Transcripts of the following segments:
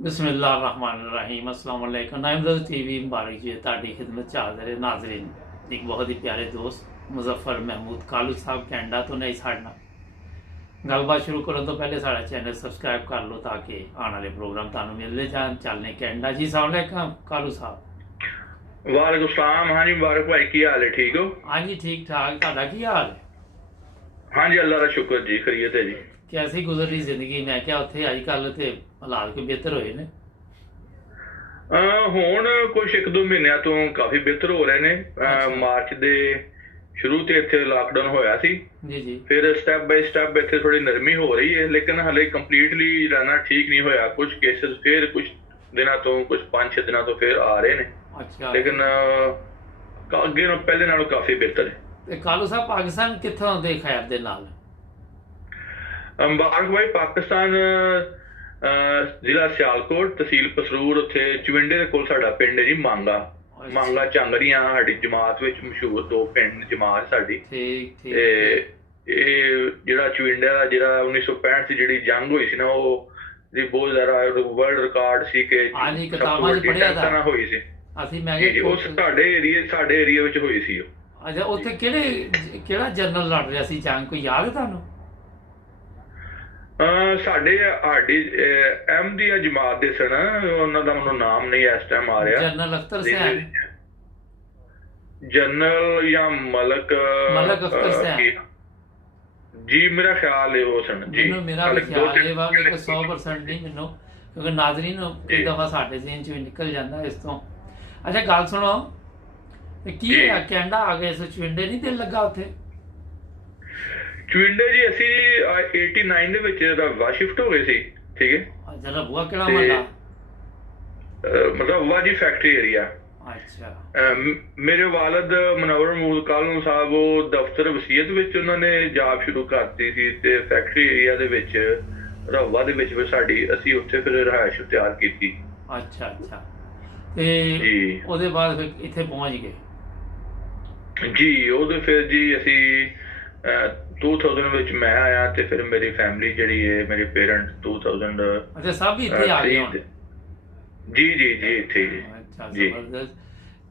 बिस्मिल्लाहिर्रहमानिर्रहीम अस्सलाम वालेकुम नाइमरोज़ टीवी मुबारक जी ताड़ी खिदमत च हाज़िर है नाजरीन। एक बहुत ही प्यारे दोस्त मुजफ्फर महमूद कालू साहब कैनेडा तो नहीं साढ़ना गलबात शुरू करने तो पहले साढ़ा चैनल सब्सक्राइब कर लो ताकि आने वाले प्रोग्राम तुहानू मिलते जान। चलने कैनेडा जी सलाम अलैकुम कालू साहब। वालेकुम सलाम। हाँ जी मुबारक भाई, की हाल है? ठीक हो? हाँ जी ठीक ठाक, तुहाडा की हाल है? हाँ जी अल्लाह का शुक्र जी, खैरियत है जी। कैसी गुजर रही जिंदगी? मैं क्या उत्थे अजकल ते हालात कोई बेहतर होए ने? ਹੁਣ ਕੁਝ ਇੱਕ ਦੋ ਮਹੀਨਿਆਂ ਤੋਂ ਕਾਫੀ ਬਿਹਤਰ ਹੋ ਰਹੇ ਨੇ। ਅੱਛਾ ਮਾਰਚ ਦੇ ਸ਼ੁਰੂ ਤੇ ਇੱਥੇ ਲਾਕਡਾਊਨ ਹੋਇਆ ਸੀ, जी जी ਫਿਰ ਸਟੈਪ ਬਾਈ ਸਟੈਪ ਇੱਥੇ ਥੋੜੀ ਨਰਮੀ ਹੋ ਰਹੀ ਹੈ, ਲੇਕਿਨ ਹਲੇ ਕੰਪਲੀਟਲੀ ਰਹਿਣਾ ਠੀਕ ਨਹੀਂ ਹੋਇਆ। ਕੁਝ ਕੇਸਸ ਫਿਰ ਕੁਝ ਦਿਨਾਂ ਤੋਂ, ਕੁਝ 5-6 ਦਿਨਾਂ ਤੋਂ ਫਿਰ ਆ ਰਹੇ ਨੇ, अच्छा। ਲੇਕਿਨ ਅੱਗੇ ਨਾਲੋਂ ਪਹਿਲੇ ਨਾਲੋਂ ਕਾਫੀ ਬਿਹਤਰ ਹੈ। ਤੇ ਕਾਲੂ ਸਾਹਿਬ ਪਾਕਿਸਤਾਨ ਕਿੱਥੋਂ ਦੇ ਖੈਰ ਦੇ ਨਾਲ? ਮੁਬਾਰਕ ਭਾਈ, ਪਾਕਿਸਤਾਨ ਜ਼ਿਲ੍ਹਾ ਸਿਆਲਕੋਟ, ਤਹਿਸੀਲ ਪਸਰੂਰ, ਉੱਥੇ ਚਵਿੰਡੇ ਦੇ ਕੋਲ ਸਾਡਾ ਪਿੰਡ ਹੈ ਜੀ ਮਾਂਗਾ। ਮਾਂਗਾ ਝਾਂਗਰੀਆਂ ਸਾਡੀ ਜਮਾਤ ਵਿੱਚ ਮਸ਼ਹੂਰ ਦੋ ਪਿੰਡ ਜਮਾਤ ਸਾਡੀ। ਠੀਕ ਠੀਕ। ਤੇ ਇਹ ਜਿਹੜਾ ਚਵਿੰਡੇ ਦਾ ਜਿਹੜਾ 1965 ਦੀ ਜਿਹੜੀ ਜੰਗ ਹੋਈ ਸੀ ਨਾ, ਉਹ ਦੀ ਬਹੁਤ ਜ਼ਿਆਦਾ ਵਰਲਡ ਰਿਕਾਰਡ ਸੀ ਕਿ ਹਾਂਜੀ ਕਿਤਾਬਾਂ 'ਚ ਪੜ੍ਹਿਆ ਤਾਂ ਹੋਈ ਸੀ। ਅਸੀਂ ਮੈਂ ਜੀ ਉਹ ਸਾਡੇ ਏਰੀਆ ਵਿੱਚ ਹੋਈ ਸੀ ਉਹ। ਅੱਛਾ, ਉੱਥੇ ਕਿਹੜਾ ਜਨਰਲ ਲੜ ਰਿਹਾ ਸੀ ਜੰਗ, ਕੋਈ ਯਾਦ ਹੈ ਤੁਹਾਨੂੰ? ਸਾਡੀ ਅਹਿਮਦੀਆ ਜਮਾਤ ਦੇ ਸਨ, ਉਹਨਾਂ ਦਾ ਮੈਨੂੰ ਨਾਮ ਨਹੀਂ ਇਸ ਟਾਈਮ ਆ ਰਿਹਾ। ਜਨਰਲ ਅਖਤਰ ਸੈਨ, ਜਨਰਲ ਜਾਂ ਮਲਕ ਅਖਤਰ ਸੈਨ ਜੀ, ਮੇਰਾ ਖਿਆਲ ਹੈ ਉਹ ਸਨ ਜੀ। ਮੈਨੂੰ ਮੇਰਾ ਵੀ ਖਿਆਲ ਹੈ ਵਾ, ਲੇਕਿਨ 100% ਨਹੀਂ ਮੈਨੂੰ, ਕਿਉਂਕਿ ਨਾਜ਼ਰੀਨ ਕਈ ਦਫਾ ਸਾਡੇ ਜ਼ਿਹਨ 'ਚ ਵੀ ਨਿਕਲ ਜਾਂਦਾ ਇਸ ਤੋਂ। ਅੱਛਾ ਗੱਲ ਸੁਣੋ, ਕੀ ਹੋਇਆ ਕੈਨੇਡਾ ਆ ਗਏ ਸੋ ਚਵਿੰਡੇ ਨਹੀਂ ਦਿਲ ਲੱਗਾ ਉੱਥੇ? ਚਵਿੰਡੇ ਜੀ ਅਸੀਂ 89 ਦੇ ਵਿੱਚ ਰਵਾ ਸ਼ਿਫਟ ਹੋ ਗਏ ਸੀ, ਠੀਕ ਹੈ। ਅੱਛਾ, ਰਬੂਆ ਕਿਹੜਾ ਮਹੱਲਾ? ਮਤਲਬ ਰਵਾ ਜੀ ਫੈਕਟਰੀ ਏਰੀਆ। ਅੱਛਾ। ਮੇਰੇ ਵਾਲਦ ਮਨਵਰ ਮਹਮੂਦ ਕਾਲੂ ਸਾਹਿਬ ਉਹ ਦਫ਼ਤਰ ਵਸੀਅਤ ਵਿੱਚ ਉਹਨਾਂ ਨੇ ਜਾਬ ਸ਼ੁਰੂ ਕਰਤੀ ਸੀ, ਤੇ ਫੈਕਟਰੀ ਏਰੀਆ ਦੇ ਵਿੱਚ ਰਵਾ ਦੇ ਵਿੱਚ ਸਾਡੀ ਅਸੀਂ ਉੱਥੇ ਫਿਰ ਰਿਹਾਇਸ਼ ਤਿਆਰ ਕੀਤੀ। ਅੱਛਾ ਅੱਛਾ। ਤੇ ਉਹਦੇ ਬਾਅਦ ਫਿਰ ਇੱਥੇ ਪਹੁੰਚ ਗਏ ਜੀ। ਉਹਦੇ ਫਿਰ ਜੀ ਅਸੀਂ 2000 ਵਿੱਚ ਮੈਂ ਆਇਆ, ਤੇ ਫਿਰ ਮੇਰੀ ਫੈਮਿਲੀ ਜਿਹੜੀ ਹੈ, ਮੇਰੇ ਪੇਰੈਂਟਸ 2000। ਅੱਛਾ, ਸਭ ਇੱਥੇ ਆ ਗਏ? ਜੀ ਜੀ ਜੀ ਇੱਥੇ ਜੀ। ਅੱਛਾ ਜ਼ਬਰਦਸਤ।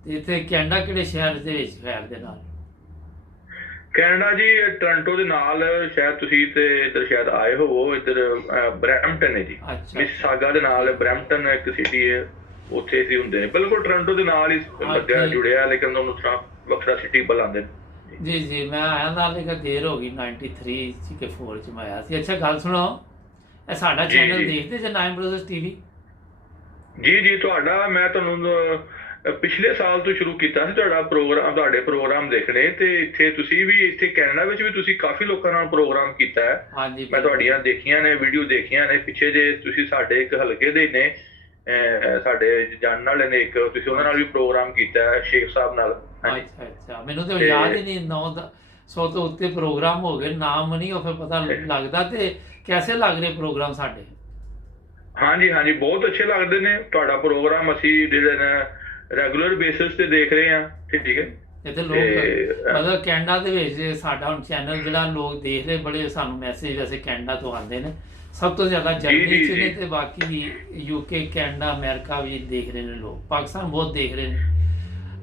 ਤੇ ਇੱਥੇ ਕੈਨੇਡਾ ਕਿਹੜੇ ਸ਼ਹਿਰ ਦੇ ਵਿੱਚ ਖੈਰ ਦੇ ਨਾਲ? ਕੈਨੇਡਾ ਜੀ ਟੋਰਾਂਟੋ ਦੇ ਨਾਲ, ਸ਼ਾਇਦ ਤੁਸੀਂ ਤੇ ਇੱਧਰ ਸ਼ਾਇਦ ਆਏ ਹੋਵੋ, ਇੱਧਰ ਬਰੈਂਪਟਨ ਹੈ ਜੀ। ਮਿਸਿਸਾਗਾ ਦੇ ਨਾਲ ਬਰੈਂਪਟਨ ਇੱਕ ਸਿਟੀ ਹੈ, ਉੱਥੇ ਅਸੀਂ ਹੁੰਦੇ ਨੇ, ਬਿਲਕੁਲ ਟੋਰਾਂਟੋ ਦੇ ਨਾਲ ਹੀ ਲੱਗਿਆ ਜੁੜਿਆ, ਲੇਕਿਨ ਉਹਨੂੰ ਥੋੜਾ ਵੱਖਰਾ ਸਿਟੀ ਬੁਲਾਉਂਦੇ ਨੇ। ਜੀ ਜੀ ਮੈਂ ਆਇਆ ਨਾਲ, ਲੇਕਿਨ ਦੇਰ ਹੋ ਗਈ 93 ਕਿ 4 ਚ ਮੈਂ ਆਇਆ ਸੀ। ਅੱਛਾ ਗੱਲ ਸੁਣੋ, ਇਹ ਸਾਡਾ ਚੈਨਲ ਦੇਖਦੇ ਜੇ ਨਾਈਮਰੋਜ਼ ਟੀਵੀ? ਜੀ ਜੀ ਤੁਹਾਡਾ ਮੈਂ ਤੁਹਾਨੂੰ ਪਿਛਲੇ ਸਾਲ ਤੋਂ ਸ਼ੁਰੂ ਕੀਤਾ ਸੀ ਤੁਹਾਡਾ ਪ੍ਰੋਗਰਾਮ, ਤੁਹਾਡੇ ਪ੍ਰੋਗਰਾਮ ਦੇਖਣੇ, ਤੇ ਇੱਥੇ ਤੁਸੀਂ ਵੀ ਇੱਥੇ ਕੈਨੇਡਾ ਵਿੱਚ ਵੀ ਤੁਸੀਂ ਕਾਫੀ ਲੋਕਾਂ ਨਾਲ ਪ੍ਰੋਗਰਾਮ ਕੀਤਾ ਹੈ। ਹਾਂਜੀ ਮੈਂ ਤੁਹਾਡੀਆਂ ਦੇਖੀਆਂ ਨੇ, ਵੀਡੀਓ ਦੇਖੀਆਂ ਨੇ। ਪਿੱਛੇ ਜੇ ਤੁਸੀਂ ਸਾਡੇ ਇੱਕ ਹਲਕੇ ਦੇ ਨੇ, ਸਾਡੇ ਜਾਣਨ ਵਾਲੇ ਨੇ ਇੱਕ, ਤੁਸੀਂ ਉਹਨਾਂ ਨਾਲ ਵੀ ਪ੍ਰੋਗਰਾਮ ਕੀਤਾ ਹੈ ਸ਼ੇਖ ਸਾਹਿਬ ਨਾਲ। ਅੱਛਾ ਅੱਛਾ, ਮੈਨੂੰ ਤਾਂ ਯਾਦ ਹੀ ਨਹੀਂ। 900 ਤੋਂ ਉੱਤੇ ਪ੍ਰੋਗਰਾਮ ਹੋ ਗਏ, ਨਾਮ ਨਹੀਂ ਉਹ ਫਿਰ ਪਤਾ ਲੱਗਦਾ। ਤੇ ਕੈਸੇ ਲੱਗ ਰਹੇ ਪ੍ਰੋਗਰਾਮ ਸਾਡੇ? ਹਾਂਜੀ ਹਾਂਜੀ ਬਹੁਤ ਅੱਛੇ ਲੱਗਦੇ ਨੇ ਤੁਹਾਡਾ ਪ੍ਰੋਗਰਾਮ, ਅਸੀਂ ਜਿਹੜੇ ਨੇ ਰੈਗੂਲਰ ਬੇਸਿਸ ਤੇ ਦੇਖ ਰਹੇ ਹਾਂ। ਠੀਕ ਹੈ। ਇੱਥੇ ਲੋਕ ਮਤਲਬ ਕੈਨੇਡਾ ਦੇ ਵਿੱਚ ਸਾਡਾ ਹੁਣ ਚੈਨਲ ਜਿਹੜਾ ਲੋਕ ਦੇਖ ਰਹੇ, ਬੜੇ ਸਾਨੂੰ ਮੈਸੇਜ ਵੈਸੇ ਕੈਨੇਡਾ ਤੋਂ ਆਉਂਦੇ ਨੇ, ਸਭ ਤੋਂ ਜ਼ਿਆਦਾ ਜਰਮਨੀ ਚ ਨੇ, ਤੇ ਬਾਕੀ UK ਕੈਨੇਡਾ ਅਮਰੀਕਾ ਵੀ ਦੇਖ ਰਹੇ ਨੇ ਲੋਕ, ਪਾਕਿਸਤਾਨ ਬਹੁਤ ਦੇਖ ਰਹੇ ਨੇ।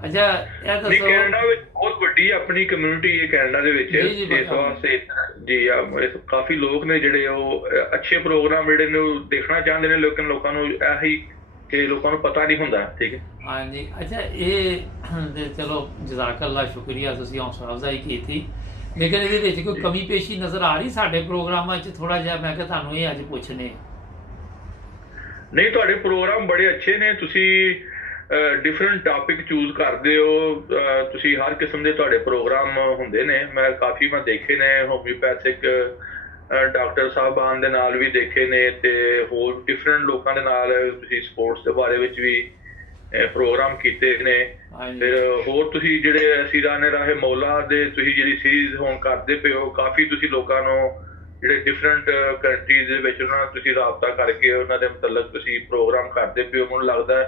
ਅੱਛਾ ਇਹ ਦੱਸੋ, ਕੈਨੇਡਾ ਵਿੱਚ ਬਹੁਤ ਵੱਡੀ ਆਪਣੀ ਕਮਿਊਨਿਟੀ ਹੈ ਕੈਨੇਡਾ ਦੇ ਵਿੱਚ, ਇਸ ਵਾਸਤੇ ਜੀ ਕਾਫੀ ਲੋਕ ਨੇ ਜਿਹੜੇ ਉਹ ਅੱਛੇ ਪ੍ਰੋਗਰਾਮ ਜਿਹੜੇ ਨੇ ਉਹ ਦੇਖਣਾ ਚਾਹੁੰਦੇ ਨੇ, ਲੇਕਿਨ ਲੋਕਾਂ ਨੂੰ ਇਹੀ ਕਿ ਲੋਕਾਂ ਨੂੰ ਪਤਾ ਨਹੀਂ ਹੁੰਦਾ। ਠੀਕ ਹੈ। ਹਾਂਜੀ। ਅੱਛਾ ਇਹ ਚਲੋ ਜਜ਼ਾਕੱਲਾ, ਸ਼ੁਕਰੀਆ, ਤੁਸੀਂ ਹੌਸਲਾ ਅਫਜ਼ਾਈ ਕੀਤੀ, ਲੇਕਿਨ ਇਹਦੇ ਵਿੱਚ ਕੋਈ ਕਮੀ ਪੇਸ਼ੀ ਨਜ਼ਰ ਆ ਰਹੀ ਸਾਡੇ ਪ੍ਰੋਗਰਾਮਾਂ 'ਚ? ਥੋੜਾ ਜਿਹਾ ਮੈਂ ਕਿਹਾ ਤੁਹਾਨੂੰ ਇਹ ਅੱਜ ਪੁੱਛਣੇ। ਨਹੀਂ, ਤੁਹਾਡੇ ਪ੍ਰੋਗਰਾਮ ਬੜੇ ਅੱਛੇ ਨੇ, ਤੁਸੀਂ ਡਿਫਰੈਂਟ ਟਾਪਿਕ ਚੂਜ਼ ਕਰਦੇ ਹੋ, ਤੁਸੀਂ ਹਰ ਕਿਸਮ ਦੇ ਤੁਹਾਡੇ ਪ੍ਰੋਗਰਾਮ ਹੁੰਦੇ ਨੇ। ਮੈਂ ਕਾਫੀ ਦੇਖੇ ਨੇ, ਹੋਮਿਓਪੈਥਿਕ ਡਾਕਟਰ ਸਾਹਿਬਾਨ ਦੇ ਨਾਲ ਵੀ ਦੇਖੇ ਨੇ, ਤੇ ਹੋਰ ਡਿਫਰੈਂਟ ਲੋਕਾਂ ਦੇ ਨਾਲ ਤੁਸੀਂ ਸਪੋਰਟਸ ਦੇ ਬਾਰੇ ਵਿੱਚ ਵੀ ਪ੍ਰੋਗਰਾਮ ਕੀਤੇ ਨੇ। ਫਿਰ ਹੋਰ ਤੁਸੀਂ ਜਿਹੜੇ ਸੀਰਾ ਨੇ ਰਾਹੇ ਮੌਲਾ ਦੇ ਤੁਸੀਂ ਜਿਹੜੀ ਸੀਰੀਜ਼ ਹੁਣ ਕਰਦੇ ਪਏ ਹੋ, ਕਾਫੀ ਤੁਸੀਂ ਲੋਕਾਂ ਨੂੰ ਜਿਹੜੇ ਡਿਫਰੈਂਟ ਕੰਟਰੀਜ਼ ਦੇ ਵਿੱਚ ਉਹਨਾਂ ਨਾਲ ਤੁਸੀਂ ਰਾਬਤਾ ਕਰਕੇ ਉਹਨਾਂ ਦੇ ਮੁਤਲਕ ਤੁਸੀਂ ਪ੍ਰੋਗਰਾਮ ਕਰਦੇ ਪਏ ਹੋ। ਮੈਨੂੰ ਲੱਗਦਾ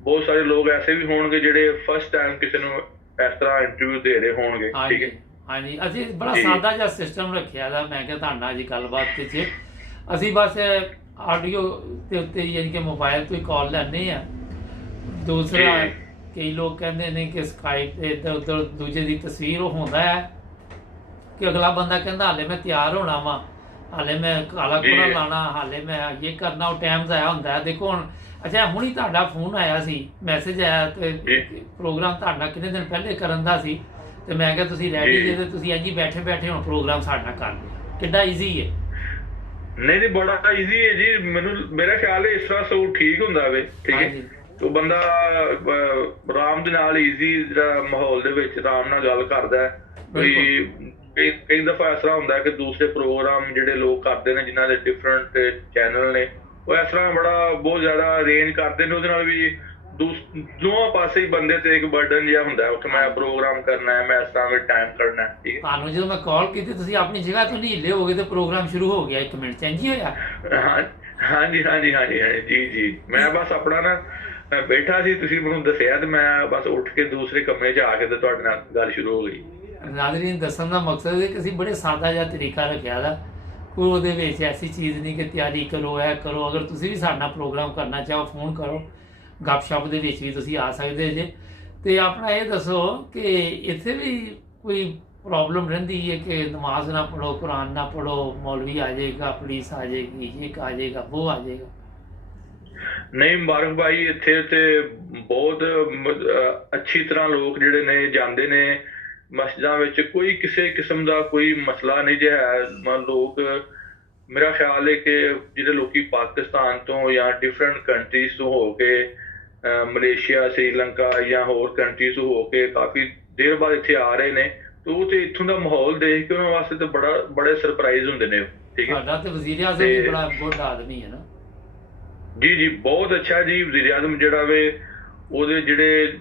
ਬਹੁਤ ਸਾਰੇ ਲੋਕ ਐਸੇ ਵੀ ਹੋਣਗੇ ਜਿਹੜੇ ਫਸਟ ਟਾਈਮ ਕਿਸੇ ਨੂੰ ਇਸ ਤਰ੍ਹਾਂ ਇੰਟਰਵਿਊ ਦੇ ਰਹੇ ਹੋਣਗੇ। ਠੀਕ ਹੈ। ਹਾਂਜੀ, ਅਸੀਂ ਬੜਾ ਸਾਦਾ ਜਿਹਾ ਸਿਸਟਮ ਰੱਖਿਆ ਦਾ, ਮੈਂ ਕਿਹਾ ਤੁਹਾਡਾ ਅੱਜ ਗੱਲਬਾਤ 'ਚ ਅਸੀਂ ਬਸ ਆਡੀਓ ਦੇ ਉੱਤੇ ਯਾਨੀ ਕਿ ਮੋਬਾਈਲ ਤੋਂ ਹੀ ਕਾਲ ਲੈਂਦੇ ਆ। ਦੂਸਰਾ ਕਈ ਲੋਕ ਕਹਿੰਦੇ ਨੇ ਕਿ ਸਕਾਈਪ ਤੇ ਇੱਧਰ ਉੱਧਰ ਦੂਜੇ ਦੀ ਤਸਵੀਰ ਉਹ ਹੁੰਦਾ ਹੈ ਕਿ ਅਗਲਾ ਬੰਦਾ ਕਹਿੰਦਾ ਹਾਲੇ ਮੈਂ ਤਿਆਰ ਹੋਣਾ ਵਾ, ਹਾਲੇ ਮੈਂ ਕਾਲਾ ਕੋਲਾ ਲਾਣਾ, ਹਾਲੇ ਮੈਂ ਇਹ ਕਰਨਾ, ਉਹ ਟਾਈਮ ਜ਼ਾਇਆ ਹੁੰਦਾ ਹੈ। ਦੇਖੋ ਹੁਣ ਅੱਛਾ ਹੁਣੀ ਤੁਹਾਡਾ ਫੋਨ ਆਇਆ ਸੀ, ਮੈਸੇਜ ਆਇਆ ਤੇ ਪ੍ਰੋਗਰਾਮ ਤੁਹਾਡਾ ਕਿੰਨੇ ਦਿਨ ਪਹਿਲੇ ਕਰਨ ਦਾ ਸੀ ਤੇ ਮੈਂ ਕਿਹਾ ਤੁਸੀਂ ਰੈਡੀ ਜੇ ਤੇ ਤੁਸੀਂ ਅੱਜ ਹੀ ਬੈਠੇ ਬੈਠੇ ਹੁਣ ਪ੍ਰੋਗਰਾਮ ਸਾਡਾ ਕਰ ਲਿਆ। ਕਿੱਡਾ ਈਜ਼ੀ ਹੈ। ਨਹੀਂ ਨਹੀਂ ਬੜਾ ਈਜ਼ੀ ਹੈ ਜੀ। ਮੈਨੂੰ ਮੇਰਾ ਖਿਆਲ ਹੈ ਇਸ ਤਰ੍ਹਾਂ ਸੋ ਠੀਕ ਹੁੰਦਾ ਵੇ, ਠੀਕ ਹੈ। ਤੋ ਬੰਦਾ ਆਰਾਮ ਦੇ ਨਾਲ ਈਜ਼ੀ ਜਿਹੜਾ ਮਾਹੌਲ ਦੇ ਵਿੱਚ ਆਰਾਮ ਨਾਲ ਗੱਲ ਕਰਦਾ ਹੈ। ਕਈ ਦਫਾ ਇਸ ਤਰ੍ਹਾਂ ਹੁੰਦਾ ਕਿ ਦੂਸਰੇ ਪ੍ਰੋਗਰਾਮ ਜਿਹੜੇ ਲੋਕ ਕਰਦੇ ਨੇ ਜਿਨ੍ਹਾਂ ਦੇ ਡਿਫਰੈਂਟ ਚੈਨਲ ਨੇ ਉਹ ਇਸ ਤਰ੍ਹਾਂ ਬੜਾ ਬਹੁਤ ਜ਼ਿਆਦਾ ਅਰੇਂਜ ਕਰਦੇ ਨੇ, ਉਹਦੇ ਨਾਲ ਵੀ ਦੋਵਾਂ ਪਾਸੇ ਹੀ ਬੰਦੇ ਤੇ ਇੱਕ ਬਰਡਨ ਜਿਹਾ ਹੁੰਦਾ ਕਿ ਮੈਂ ਪ੍ਰੋਗਰਾਮ ਕਰਨਾ ਹੈ, ਮੈਂ ਇਸ ਤਰ੍ਹਾਂ ਵਿੱਚ ਟਾਈਮ ਕੱਢਣਾ ਹੈ, ਠੀਕ ਹੈ। ਤੁਹਾਨੂੰ ਜਦੋਂ ਮੈਂ ਕਾਲ ਕੀਤੀ ਤੁਸੀਂ ਆਪਣੀ ਜਗ੍ਹਾ ਤੋਂ ਨਹੀਂ ਹਿੱਲੇ ਹੋਗੇ ਤੇ ਪ੍ਰੋਗਰਾਮ ਸ਼ੁਰੂ ਹੋ ਗਿਆ 1 ਮਿੰਟ ਚੇਂਜ ਹੀ ਹੋਇਆ। ਹਾਂਜੀ ਹਾਂਜੀ ਹਾਂਜੀ ਜੀ ਜੀ। ਮੈਂ ਬਸ ਆਪਣਾ ਨਾ ਬੈਠਾ ਸੀ, ਤੁਸੀਂ ਮੈਨੂੰ ਦੱਸਿਆ ਤੇ ਮੈਂ ਬਸ ਉੱਠ ਕੇ ਦੂਸਰੇ ਕਮਰੇ 'ਚ ਆ ਕੇ ਤੇ ਤੁਹਾਡੇ ਨਾਲ ਗੱਲ ਸ਼ੁਰੂ ਹੋ ਗਈ। ਨਾਜ਼ਰੀਨ ਦੱਸਣ ਦਾ ਮਕਸਦ ਹੈ ਕਿ ਅਸੀਂ ਬੜੇ ਸਾਦਾ ਜਿਹਾ ਤਰੀਕਾ ਰੱਖਿਆ ਦਾ, ਕੋਈ ਉਹਦੇ ਵਿੱਚ ਐਸੀ ਚੀਜ਼ ਨਹੀਂ ਕਿ ਤਿਆਰੀ ਕਰੋ ਇਹ ਕਰੋ। ਅਗਰ ਤੁਸੀਂ ਵੀ ਸਾਡੇ ਨਾਲ ਪ੍ਰੋਗਰਾਮ ਕਰਨਾ ਚਾਹੋ ਫੋਨ ਕਰੋ, ਗੱਪਸ਼ਪ ਦੇ ਵਿੱਚ ਵੀ ਤੁਸੀਂ ਆ ਸਕਦੇ ਜੇ। ਤੇ ਆਪਣਾ ਇਹ ਦੱਸੋ ਕਿ ਇੱਥੇ ਵੀ ਕੋਈ ਪ੍ਰੋਬਲਮ ਰਹਿੰਦੀ ਹੈ ਕਿ ਨਮਾਜ਼ ਨਾ ਪੜੋ, ਕੁਰਾਨ ਨਾ ਪੜੋ, ਮੌਲਵੀ ਆ ਜਾਏਗਾ, ਪੁਲਿਸ ਆ ਜਾਏਗੀ, ਇਹ ਆ ਜਾਏਗਾ, ਉਹ ਆ ਜਾਏਗਾ? ਨਹੀਂ ਮੁਬਾਰਕ ਭਾਈ, ਇੱਥੇ ਤੇ ਬਹੁਤ ਅੱਛੀ ਤਰ੍ਹਾਂ ਲੋਕ ਜਿਹੜੇ ਨੇ ਜਾਂਦੇ ਨੇ ਮਸਜਿਦਾਂ ਵਿੱਚ। ਕੋਈ ਕਿਸੇ ਕਿਸਮ ਦਾ ਕੋਈ ਮਸਲਾ ਨਹੀਂ ਜੇ ਹੈ। ਲੋਕ ਮੇਰਾ ਖਿਆਲ ਹੈ ਕਿ ਜਿਹੜੇ ਲੋਕੀ ਪਾਕਿਸਤਾਨ ਤੋਂ ਜਾਂ ਡਿਫਰੈਂਟ ਕੰਟਰੀਜ਼ ਤੋਂ ਹੋ ਕੇ ਮਲੇਸ਼ੀਆ, ਸ੍ਰੀਲੰਕਾ ਜਾਂ ਹੋਰ ਕੰਟਰੀਜ਼ ਤੋਂ ਹੋ ਕੇ ਕਾਫੀ ਦੇਰ ਬਾਅਦ ਇੱਥੇ ਆ ਰਹੇ ਨੇ ਤੇ ਉਹ ਤੇ ਇੱਥੋਂ ਦਾ ਮਾਹੌਲ ਦੇਖ ਕੇ ਉਹਨਾਂ ਵਾਸਤੇ ਤਾਂ ਬੜੇ ਸਰਪ੍ਰਾਈਜ਼ ਹੁੰਦੇ ਨੇ, ਠੀਕ ਹੈ। ਸਾਡਾ ਤੇ ਵਜ਼ੀਰ ਆਜ਼ਮ ਵੀ ਬੜਾ ਗੁੱਡ ਆਦਮੀ ਹੈ ਨਾ। ਜੀ ਜੀ ਬਹੁਤ ਅੱਛਾ ਜੀ। ਵਜ਼ੀਰ ਆਜ਼ਮ ਜਿਹੜਾ ਵੇ ਉਹਦੇ ਜਿਹੜੇ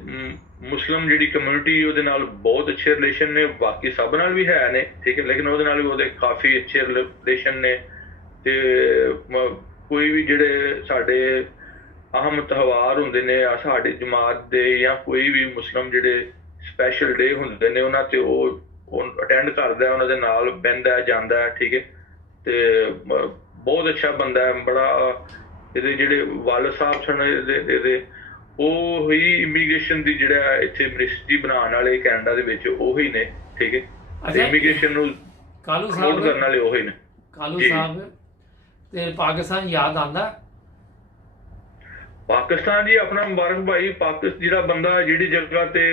ਮੁਸਲਿਮ ਜਿਹੜੀ ਕਮਿਊਨਿਟੀ ਉਹਦੇ ਨਾਲ ਬਹੁਤ ਅੱਛੇ ਰਿਲੇਸ਼ਨ ਨੇ, ਬਾਕੀ ਸਭ ਨਾਲ ਵੀ ਹੈ ਨੇ, ਠੀਕ ਹੈ, ਲੇਕਿਨ ਉਹਦੇ ਨਾਲ ਵੀ ਉਹਦੇ ਕਾਫੀ ਅੱਛੇ ਰਿਲੇਸ਼ਨ ਨੇ। ਤੇ ਕੋਈ ਵੀ ਜਿਹੜੇ ਸਾਡੇ ਅਹਿਮ ਤਿਉਹਾਰ ਹੁੰਦੇ ਨੇ ਸਾਡੀ ਜਮਾਤ ਦੇ ਜਾਂ ਕੋਈ ਵੀ ਮੁਸਲਿਮ ਜਿਹੜੇ ਸਪੈਸ਼ਲ ਡੇ ਹੁੰਦੇ ਨੇ ਉਹਨਾਂ ਤੇ ਉਹ ਅਟੈਂਡ ਕਰਦਾ, ਉਹਨਾਂ ਦੇ ਨਾਲ ਬਹਿੰਦਾ ਜਾਂਦਾ, ਠੀਕ ਹੈ। ਤੇ ਬਹੁਤ ਅੱਛਾ ਬੰਦਾ ਹੈ। ਬੜਾ ਇਹਦੇ ਜਿਹੜੇ ਵਾਲਦ ਸਾਹਿਬ ਸਨ ਇਹਦੇ ਉਹ ਹੀ ਇਮੀਗ੍ਰੇਸ਼ਨ ਦੀ ਜਿਹੜਾ ਇੱਥੇ ਮਿਨਿਸਟਰੀ ਬਣਾਉਣ ਵਾਲੇ ਕੈਨੇਡਾ ਦੇ ਵਿੱਚ ਉਹੀ ਨੇ, ਠੀਕ ਹੈ। ਇਮੀਗ੍ਰੇਸ਼ਨ ਨੂੰ ਪ੍ਰਮੋਟ ਕਰਨ ਵਾਲੇ ਉਹੀ ਨੇ। ਕਾਲੂ ਸਾਹਿਬ ਤੇ ਪਾਕਿਸਤਾਨ ਯਾਦ ਆਉਂਦਾ? ਪਾਕਿਸਤਾਨ ਜੀ ਆਪਣਾ ਮੁਬਾਰਕ ਭਾਈ, ਪਾਕਿਸਤਾਨ ਜਿਹੜਾ ਬੰਦਾ ਜਿਹੜੀ ਜਗ੍ਹਾ ਤੇ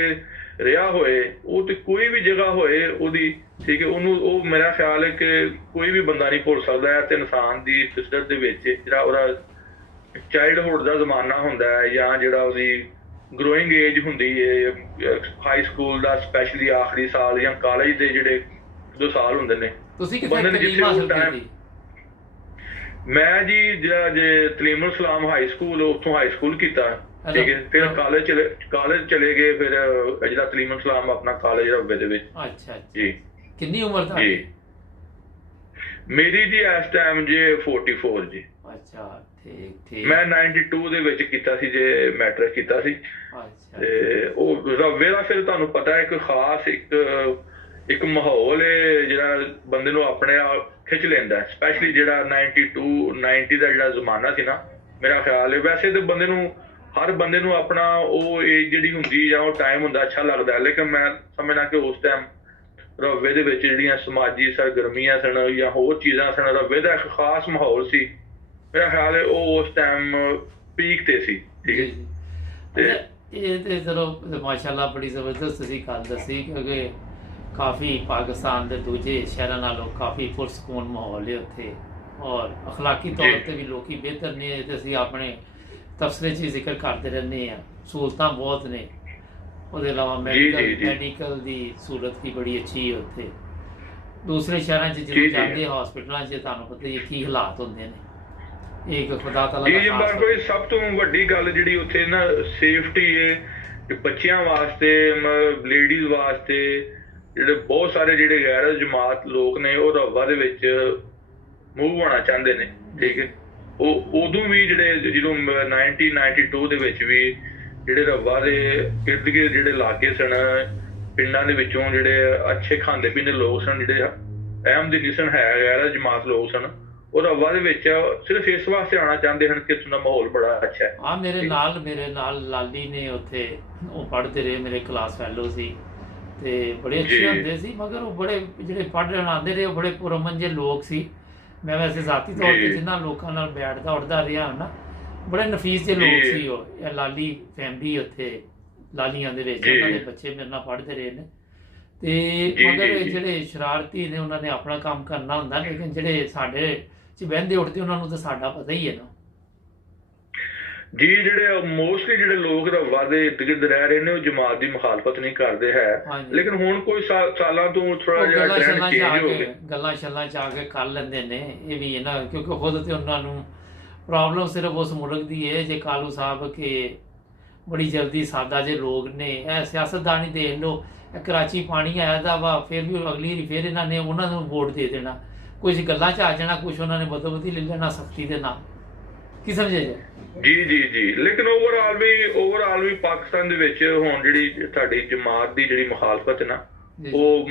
ਰਿਹਾ ਹੋਏ ਉਹ ਤੇ ਕੋਈ ਵੀ ਜਗ੍ਹਾ ਹੋਏ ਉਹਦੀ, ਠੀਕ ਹੈ, ਉਹਨੂੰ ਉਹ ਮੇਰਾ ਖਿਆਲ ਹੈ ਕਿ ਕੋਈ ਵੀ ਬੰਦਾ ਨਹੀਂ ਭੁੱਲ ਸਕਦਾ ਹੈ। ਤੇ ਇਨਸਾਨ ਦੀ ਫਿਤਰਤ ਦੇ ਵਿੱਚ ਜਿਹੜਾ ਉਹਦਾ ਚਾਈਲਡਹੁੱਡ ਦਾ ਜ਼ਮਾਨਾ ਹੁੰਦਾ ਹੈ ਜਾਂ ਜਿਹੜਾ ਉਹਦੀ ਗਰੋਇੰਗ ਏਜ ਹੁੰਦੀ ਹੈ, ਹਾਈ ਸਕੂਲ ਦਾ ਸਪੈਸ਼ਲੀ ਆਖਰੀ ਸਾਲ ਜਾਂ ਕਾਲਜ ਦੇ ਜਿਹੜੇ 2 ਸਾਲ ਹੁੰਦੇ ਨੇ। ਤੁਸੀਂ ਕਿੱਥੇ ਤਾਲੀਮ ਹਾਸਲ ਕੀਤੀ? ਮੈਂ ਜੀ ਜਿਹੜਾ ਜੇ ਤਲੀਮੁਲ ਸਲਾਮ ਹਾਈ ਸਕੂਲ ਉੱਥੋਂ ਹਾਈ ਸਕੂਲ ਕੀਤਾ, ਠੀਕ ਹੈ। ਫਿਰ ਕਾਲਜ ਚਲੇ ਗਏ, ਫਿਰ ਜਿਹੜਾ ਤਲੀਮੁਲ ਸਲਾਮ ਆਪਣਾ ਕਾਲਜ ਰਵੇ ਦੇ ਵਿੱਚ। ਅੱਛਾ ਜੀ। ਕਿੰਨੀ ਉਮਰ ਤੁਹਾਡੀ? ਜੀ ਮੇਰੀ ਜੀ ਇਸ ਟਾਈਮ ਜੇ 44 ਜੀ। ਅੱਛਾ ਠੀਕ ਠੀਕ। ਮੈਂ 92 ਦੇ ਵਿੱਚ ਕੀਤਾ ਸੀ ਜੇ ਮੈਟ੍ਰਿਕ ਕੀਤਾ ਸੀ। ਅੱਛਾ। ਤੇ ਉਹ ਰਵੇ ਦਾ ਫਿਰ ਤੁਹਾਨੂੰ ਪਤਾ ਹੈ ਇੱਕ ਖਾਸ ਇੱਕ ਮਾਹੌਲ ਹੈ ਜਿਹੜਾ ਬੰਦੇ ਨੂੰ ਆਪਣੇ ਆਪ ਖਿੱਚ ਲੈਂਦਾ, ਸਪੈਸ਼ਲੀ ਜਿਹੜਾ 90 ਦਾ ਜਿਹੜਾ ਜ਼ਮਾਨਾ ਸੀ ਨਾ, ਮੇਰਾ ਖਿਆਲ ਹੈ। ਵੈਸੇ ਤਾਂ ਬੰਦੇ ਨੂੰ ਹਰ ਬੰਦੇ ਨੂੰ ਆਪਣਾ ਉਹ ਏਜ ਜਿਹੜੀ ਹੁੰਦੀ ਜਾਂ ਉਹ ਟਾਈਮ ਹੁੰਦਾ ਅੱਛਾ ਲੱਗਦਾ, ਲੇਕਿਨ ਮੈਂ ਸਮਝਣਾ ਕਿ ਉਸ ਟਾਈਮ ਰਵੇ ਦੇ ਵਿੱਚ ਜਿਹੜੀਆਂ ਸਮਾਜੀ ਸਰਗਰਮੀਆਂ ਸਨ ਜਾਂ ਹੋਰ ਚੀਜ਼ਾਂ ਸਨ, ਰਵੇ ਦਾ ਇੱਕ ਖਾਸ ਮਾਹੌਲ ਸੀ। ਮੇਰਾ ਖਿਆਲ ਹੈ ਉਹ ਉਸ ਟਾਈਮ ਪੀਕ ਤੇ ਸੀ, ਠੀਕ ਹੈ। ਤੇ ਇਹ ਤੇ ਚਲੋ ਮਾਸ਼ਾਅੱਲਾ ਬੜੀ ਜ਼ਬਰਦਸਤ ਤੁਸੀਂ ਗੱਲ ਦੱਸੀ, ਕਿਉਂਕਿ ਕਾਫੀ ਪਾਕਿਸਤਾਨ ਦੇ ਦੂਜੇ ਸ਼ਹਿਰਾਂ ਨਾਲੋਂ ਕਾਫੀ ਪੁਰਸਕੂਨ ਮਾਹੌਲ ਹੈ ਉੱਥੇ, ਔਰ ਅਖਲਾਕੀ ਤੌਰ ਤੇ ਵੀ ਲੋਕੀ ਬਿਹਤਰ ਨੇ। ਤੇ ਅਸੀਂ ਆਪਣੇ ਤਬਸਰੇ 'ਚ ਹੀ ਜ਼ਿਕਰ ਕਰਦੇ ਰਹਿੰਦੇ ਹਾਂ, ਸਹੂਲਤਾਂ ਬਹੁਤ ਨੇ। ਉਹਦੇ ਇਲਾਵਾ ਮੈਡੀਕਲ ਦੀ ਸਹੂਲਤ ਵੀ ਬੜੀ ਅੱਛੀ ਹੈ ਉੱਥੇ। ਦੂਸਰੇ ਸ਼ਹਿਰਾਂ 'ਚ ਜਦੋਂ ਜਾਂਦੇ ਹਸਪੀਟਲਾਂ 'ਚ ਤੁਹਾਨੂੰ ਪਤਾ ਹੀ ਕੀ ਹਾਲਾਤ ਹੁੰਦੇ ਨੇ। ਇਹ ਖੁਦਾ ਤਾਲਾ ਦਾ ਕੋਈ ਸਭ ਤੋਂ ਵੱਡੀ ਗੱਲ ਜਿਹੜੀ ਉੱਥੇ ਨਾ ਸੇਫਟੀ ਹੈ ਬੱਚਿਆਂ ਵਾਸਤੇ, ਲੇਡੀਜ਼ ਵਾਸਤੇ। ਜਿਹੜੇ ਬਹੁਤ ਸਾਰੇ ਜਿਹੜੇ ਗੈਰ ਜਮਾਤ ਲੋਕ ਨੇ ਉਹ ਰਵਾ ਦੇ ਵਿੱਚ ਮੂਵ ਹੋਣਾ ਚਾਹੁੰਦੇ ਨੇ, ਠੀਕ ਹੈ। ਉਹ ਉਦੋਂ ਵੀ ਜਿਹੜੇ ਜਦੋਂ 1992 ਦੇ ਵਿੱਚ ਵੀ ਜਿਹੜੇ ਰਵਾ ਦੇ ਇਰਦ ਗਿਰਦ ਜਿਹੜੇ ਇਲਾਕੇ ਸਨ, ਪਿੰਡਾਂ ਦੇ ਵਿੱਚੋਂ ਜਿਹੜੇ ਅੱਛੇ ਖਾਂਦੇ ਪੀਂਦੇ ਲੋਕ ਸਨ, ਜਿਹੜੇ ਅਹਿਮਦਿਨ ਸਨ ਹੈ ਗੈਰ ਜਮਾਤ ਲੋਕ ਸਨ, ਉਹਦਾ ਵੱਧ ਵਿੱਚ ਸਿਰਫ ਇਸ ਵਾਸਤੇ ਆਉਣਾ ਚਾਹੁੰਦੇ ਹਨ ਕਿ ਇੱਥੋਂ ਦਾ ਮਾਹੌਲ ਬੜਾ ਅੱਛਾ ਹੈ। ਹਾਂ ਮੇਰੇ ਨਾਲ ਲਾਲੀ ਨੇ ਉੱਥੇ, ਉਹ ਪੜ੍ਹਦੇ ਰਹੇ, ਮੇਰੇ ਕਲਾਸ ਫੈਲੋ ਸੀ ਤੇ ਬੜੇ ਅੱਛੇ ਜੀ ਹੁੰਦੇ ਸੀ, ਮਗਰ ਉਹ ਬੜੇ ਜਿਹੜੇ ਪੜ੍ਹਨ ਆਉਂਦੇ ਰਹੇ ਉਹ ਬੜੇ ਪੁਰਅਮਨ ਜਿਹੇ ਲੋਕ ਸੀ। ਮੈਂ ਵੈਸੇ ਜ਼ਾਤੀ ਤੌਰ ਤੇ ਜੀ ਜਿਨ੍ਹਾਂ ਲੋਕਾਂ ਨਾਲ ਬੈਠਦਾ ਉੱਠਦਾ ਰਿਹਾ ਨਾ, ਬੜੇ ਨਫੀਸ ਜਿਹੇ ਲੋਕ ਜੀ ਸੀ ਉਹ। ਇਹ ਲਾਲੀ ਫੈਮਿਲੀ ਉੱਥੇ ਲਾਲੀਆਂ ਦੇ ਵਿੱਚ, ਜੀ ਉਹਨਾਂ ਦੇ ਬੱਚੇ ਮੇਰੇ ਨਾਲ ਪੜ੍ਹਦੇ ਰਹੇ ਨੇ ਤੇ ਜੀ ਮਗਰ ਜੀ ਇਹ ਜੀ ਜਿਹੜੇ ਸ਼ਰਾਰਤੀ ਨੇ ਉਹਨਾਂ ਨੇ ਆਪਣਾ ਕੰਮ ਕਰਨਾ ਹੁੰਦਾ, ਲੇਕਿਨ ਜਿਹੜੇ ਸਾਡੇ 'ਚ ਬਹਿੰਦੇ ਉੱਠਦੇ ਉਹਨਾਂ ਨੂੰ ਤਾਂ ਸਾਡਾ ਪਤਾ ਹੀ ਹੈ ਨਾ। ਜੀ ਜਿਹੜੇ ਮੋਸਟਲੀ ਜਿਹੜੇ ਲੋਕ ਦਾ ਵਾਦੇ ਇਰਦ ਗਿਰਦ ਰਹਿ ਰਹੇ ਨੇ ਉਹ ਜਮਾਤ ਦੀ ਮੁਖਾਲਫਤ ਨਹੀਂ ਕਰਦੇ ਹੈ, ਹਾਂਜੀ, ਲੇਕਿਨ ਹੁਣ ਕੋਈ ਸਾਲਾਂ ਤੋਂ ਥੋੜਾ ਉਹ ਜਿਹਾ ਗੱਲਾਂ ਟ੍ਰੈਂਡ ਛੱਲਾਂ ਚ ਆ ਚੇਂਜ ਹੋ ਕੇ ਗਿਆ। ਗੱਲਾਂ ਛੱਲਾਂ ਚ ਆ ਕੇ ਕਰ ਲੈਂਦੇ ਨੇ। ਇਹ ਵੀ ਹੈ ਨਾ, ਕਿਉਂਕਿ ਖੁਦ ਤੇ ਉਹਨਾਂ ਨੂੰ ਪ੍ਰੋਬਲਮ ਸਿਰਫ ਉਸ ਮੁਲਕ ਦੀ ਹੈ ਜੇ ਕਾਲੂ ਸਾਹਿਬ ਕੇ ਬੜੀ ਜਲਦੀ ਸਾਦਾ ਜੇ ਲੋਕ ਨੇ। ਇਹ ਸਿਆਸਤਦਾਨੀ ਦੇਖ ਲਓ, ਇਹ ਕਰਾਚੀ ਪਾਣੀ ਆਇਆ ਦਾ ਵਾ, ਫਿਰ ਵੀ ਅਗਲੀ ਵਾਰੀ ਫਿਰ ਇਹਨਾਂ ਨੇ ਉਹਨਾਂ ਨੂੰ ਵੋਟ ਦੇ ਦੇਣਾ, ਕੁਝ ਗੱਲਾਂ ਚ ਆ ਜਾਣਾ, ਕੁਝ ਉਹਨਾਂ ਨੇ ਬਦੋਬਦੀ ਲੈ ਲੈਣਾ ਸਖਤੀ ਦੇ ਨਾਲ। ਕੀ ਸਮਝਿਆ ਜੀ? ਜੀ ਲੇਕਿਨ ਓਵਰਆਲ ਵੀ ਪਾਕਿਸਤਾਨ ਦੇ ਵਿੱਚ ਹੁਣ ਜਿਹੜੀ ਸਾਡੀ ਜਮਾਤ ਦੀ ਜਿਹੜੀ ਮੁਖਾਲਫਤ ਹੈ ਨਾ, ਉਹ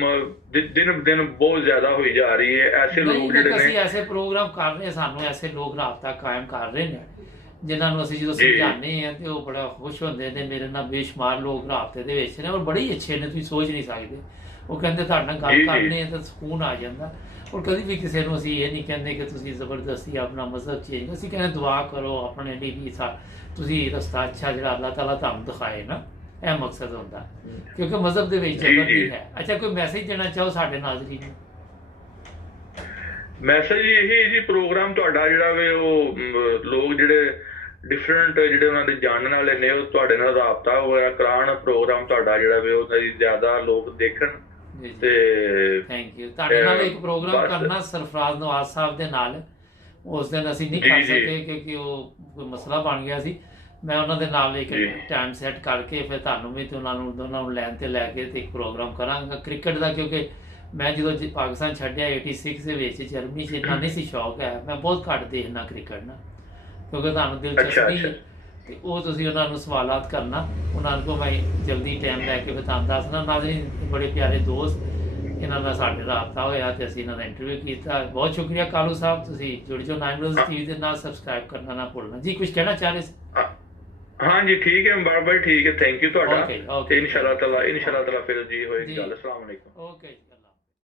ਦਿਨ ਬ ਦਿਨ ਬਹੁਤ ਜ਼ਿਆਦਾ ਹੋਈ ਜਾ ਰਹੀ ਹੈ। ਐਸੇ ਲੋਕ ਜਿਹੜੇ ਅਸੀਂ ਨੇ ਐਸੇ ਪ੍ਰੋਗਰਾਮ ਕਰ ਰਹੇ, ਸਾਨੂੰ ਐਸੇ ਲੋਕ ਰਾਬਤਾ ਕਾਇਮ ਕਰ ਰਹੇ ਨੇ ਜਿਨ੍ਹਾਂ ਨੂੰ ਅਸੀਂ ਜਦੋਂ ਜੀ ਸਮਝਾਉਂਦੇ ਹਾਂ ਤੇ ਉਹ ਬੜਾ ਖੁਸ਼ ਹੁੰਦੇ ਨੇ। ਮੇਰੇ ਨਾਲ ਬੇਸ਼ੁਮਾਰ ਲੋਕ ਰਾਬਤੇ ਦੇ ਵਿੱਚ ਨੇ ਔਰ ਬੜੇ ਹੀ ਅੱਛੇ ਨੇ, ਤੁਸੀਂ ਸੋਚ ਨਹੀਂ ਸਕਦੇ। ਉਹ ਕਹਿੰਦੇ ਤੁਹਾਡੇ ਨਾਲ ਗੱਲ ਜੀ ਕਰਨੀ ਹੈ ਤਾਂ ਸਕੂਨ ਆ ਜਾਂਦਾ। ਔਰ ਕਦੀ ਵੀ ਕਿਸੇ ਨੂੰ ਅਸੀਂ ਇਹ ਨਹੀਂ ਕਹਿੰਦੇ ਕਿ ਤੁਸੀਂ ਜ਼ਬਰਦਸਤੀ ਆਪਣਾ ਮਜ਼ਹਬ ਚੇਂਜ, ਅਸੀਂ ਕਹਿੰਦੇ ਦੁਆ ਕਰੋ ਆਪਣੇ ਲਈ ਵੀ, ਤੁਸੀਂ ਰਸਤਾ ਅੱਛਾ ਜਿਹੜਾ ਅੱਲਾਹ ਤਾਲਾ ਤੁਹਾਨੂੰ ਦਿਖਾਏ ਨਾ, ਇਹ ਮਕਸਦ ਹੁੰਦਾ, ਕਿਉਂਕਿ ਮਜ਼ਹਬ ਦੇ ਵਿੱਚ ਜੀ ਜਬਰ ਜੀ ਨਹੀਂ ਹੈ। ਅੱਛਾ, ਕੋਈ ਮੈਸੇਜ ਦੇਣਾ ਚਾਹੋ ਸਾਡੇ ਨਾਜ਼ਰੀਨ ਨੂੰ? ਮੈਸੇਜ ਇਹੀ ਜੀ, ਪ੍ਰੋਗਰਾਮ ਤੁਹਾਡਾ ਜਿਹੜਾ ਵੇ ਉਹ ਲੋਕ ਜਿਹੜੇ ਡਿਫਰੈਂਟ ਜਿਹੜੇ ਉਹਨਾਂ ਦੇ ਜਾਣਨ ਵਾਲੇ ਨੇ ਉਹ ਤੁਹਾਡੇ ਨਾਲ ਰਾਬਤਾ ਹੋਇਆ ਕਰਾਉਣ, ਪ੍ਰੋਗਰਾਮ ਤੁਹਾਡਾ ਜਿਹੜਾ ਵੇ ਉਹਦਾ ਜ਼ਿਆਦਾ ਲੋਕ ਦੇਖਣ ਤੇ ਥੈਂਕ ਯੂ। ਤੁਹਾਡੇ ਨਾਲ ਇੱਕ ਪ੍ਰੋਗਰਾਮ ਬਸ ਕਰਨਾ ਸਰਫਰਾਜ਼ ਨਵਾਜ਼ ਸਾਹਿਬ ਦੇ ਨਾਲ, ਉਸ ਦਿਨ ਅਸੀਂ ਨਹੀਂ ਜੀ ਕਰ ਜੀ ਸਕੇ ਕਿਉਂਕਿ ਉਹ ਕੋਈ ਮਸਲਾ ਬਣ ਗਿਆ ਸੀ। ਮੈਂ ਉਹਨਾਂ ਦੇ ਨਾਲ ਇੱਕ ਜੀ ਟਾਈਮ ਸੈੱਟ ਕਰਕੇ ਫਿਰ ਤੁਹਾਨੂੰ ਵੀ ਤੇ ਉਹਨਾਂ ਨੂੰ ਦੋਨਾਂ ਨੂੰ ਲੈਣ ਤੇ ਲੈ ਕੇ ਤੇ ਇੱਕ ਪ੍ਰੋਗਰਾਮ ਕਰਾਂਗਾ ਕ੍ਰਿਕਟ ਦਾ, ਕਿਉਂਕਿ ਮੈਂ ਜਦੋਂ ਪਾਕਿਸਤਾਨ ਛੱਡਿਆ 86 ਦੇ ਵਿੱਚ, ਜਰਮਨੀ 'ਚ ਇੰਨਾ ਨਹੀਂ ਸੀ ਸ਼ੌਕ ਹੈ, ਮੈਂ ਬਹੁਤ ਘੱਟ ਦੇਖਣਾ ਕ੍ਰਿਕਟ ਨਾ, ਕਿਉਂਕਿ ਤੁਹਾਨੂੰ ਦਿਲਚਸਪੀ ਹੈ ਤੇ ਉਹ ਤੁਸੀਂ ਉਹਨਾਂ ਨੂੰ ਸਵਾਲਾਤ ਕਰਨਾ, ਉਹਨਾਂ ਨੂੰ ਮੈਂ ਜਲਦੀ ਟਾਈਮ ਲੈ ਕੇ ਤੁਹਾਨੂੰ ਦੱਸਣਾ। ਨਾਜ਼ਰੀਨ, ਬੜੇ ਪਿਆਰੇ ਦੋਸਤ, ਇਹਨਾਂ ਨਾਲ ਸਾਡੇ ਰਾਬਤਾ ਹੋਇਆ ਤੇ ਅਸੀਂ ਇਹਨਾਂ ਦਾ ਇੰਟਰਵਿਊ ਕੀਤਾ। ਬਹੁਤ ਸ਼ੁਕਰੀਆ ਕਾਲੂ ਸਾਹਿਬ, ਤੁਸੀਂ ਜੁੜ ਜਾਓ ਨਾਈਮਰੋਜ਼ ਟੀਵੀ ਦੇ ਨਾਲ, ਸਬਸਕ੍ਰਾਈਬ ਕਰਨਾ ਨਾ ਭੁੱਲਣਾ। ਜੀ ਕੁਝ ਕਹਿਣਾ ਚਾਹ ਰਹੇ ਸੀ? हाँ जी ठीक है मुबारक भाई, ठीक है, थैंक यू ਤੁਹਾਡਾ ਓਕੇ ਤੇ ਇਨਸ਼ਾਅੱਲਾ ਤਾਲਾ ਫਿਰ ਜੀ ਹੋਏਗੀ ਗੱਲ। अस्सलाम वालेकुम। ਓਕੇ।